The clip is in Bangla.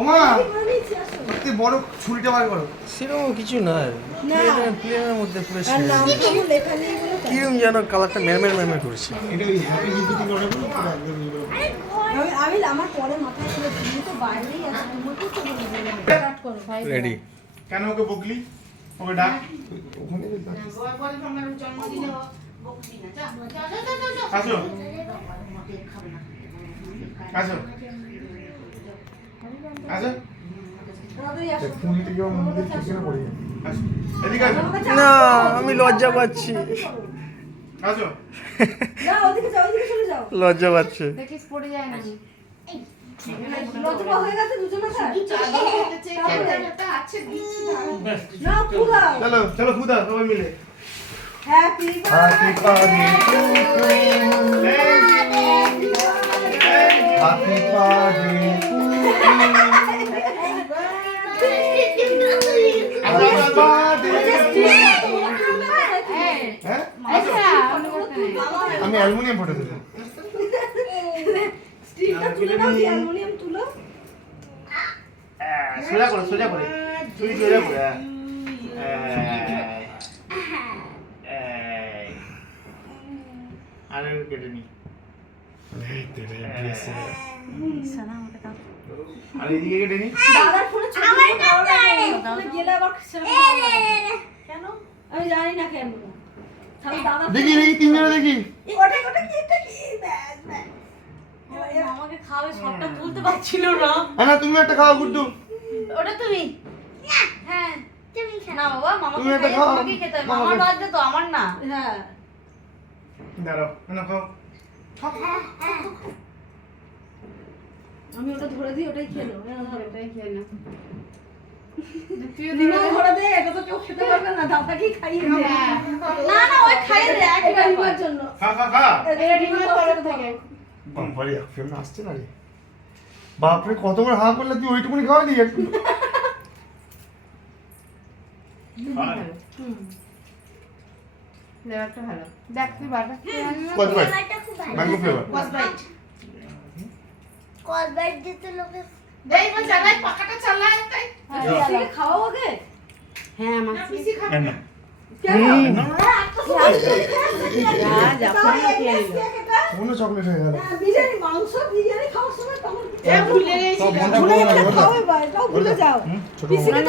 ওমা তুই বড় ছুরিটা বার করো। সেরকম কিছু নয়, প্লেনের মধ্যে পুরো কিরম যেন কালারটা মেরমের করছে। এটা ওই হ্যাপি জিপিটি অর্ডার করো পুরো একদম আমি আমার পরে মাথায় ছিল তুমি তো বাইরেই আছো তোমাকেও তো বলে দিলাম স্টার্ট করো ভাই রেডি। কেন ওকে বকলি? ওকে ডাক ওখানে আসো আসো আসো এদিকে আসো না, আমি লজ্জা পাচ্ছি, আসো যাও ওদিকে যাও ওদিকে চলে যাও লজ্জা পাচ্ছে। দেখিস পড়ে যায় না লজ্জা হয়ে গেছে দুজনে আছে দিচ্ছি না পুরা চলো চলো ফুদা সবাই মিলে happy happy birthday to you happy birthday to আমি অ্যালুমিনিয়াম ফটো দেবো স্টিলটা তুলে দাও অ্যালুমিনিয়াম তুলো সোজা করে সোজা করে তুই সোজা করে আরে কেটে নি আর এদিকে কেটে নি দাদার ফোনে ছবি আমার গেলে আবার কেন আমি জানি না কেন তাহলে দাদা দেখি দেখি তিনজনে দেখি ওটা ওটা কি এটা কি ব্যাস ব্যাস আমাকে খাবে সবটা তুলতে পারছিল না না তুমি একটা খাও গুড্ডু ওটা তুমি হ্যাঁ তুমি না বাবা তুমি মামাকে একটা খাও আমাকে খেতে হবে আমার বাদ তো আমার না হ্যাঁ দাঁড়াও না খাও আমি ওটা ধরে দিই ওটাই খেয়ে নাও ওটাই খেয়ে না রিমা ধরে দে এটা তো কেউ খেতে পারবে না দাদাকেই খাইয়ে দে না না ওই খাইয়ে দে এটা রিমার জন্য খা খা খা এটা রিমার তরফ থেকে বাবারে ফেম আসছে না রে বাপরে কতবার হা করলে তুই ওইটুকুনি খাওয়া দি একটু ফ্লেভারটা ভালো দেখ তুই বারবার কত ভাই ম্যাঙ্গো ফ্লেভার কলবাইট দিতে লোকে দেই মা চালাই পাকাটা চালাই তাই পিসিকে খাওয়াও আগে হ্যাঁ মা পিসি খা না কোনো চকলেট হয়ে গেল বিরিয়ানি মাংস বিরিয়ানি খাওয়ার সময় তখন এ ভুলে গেছি সব বন্ধ করে দাও খাওয়াবে এটাও ভুলে যাও ছোট পিসিকে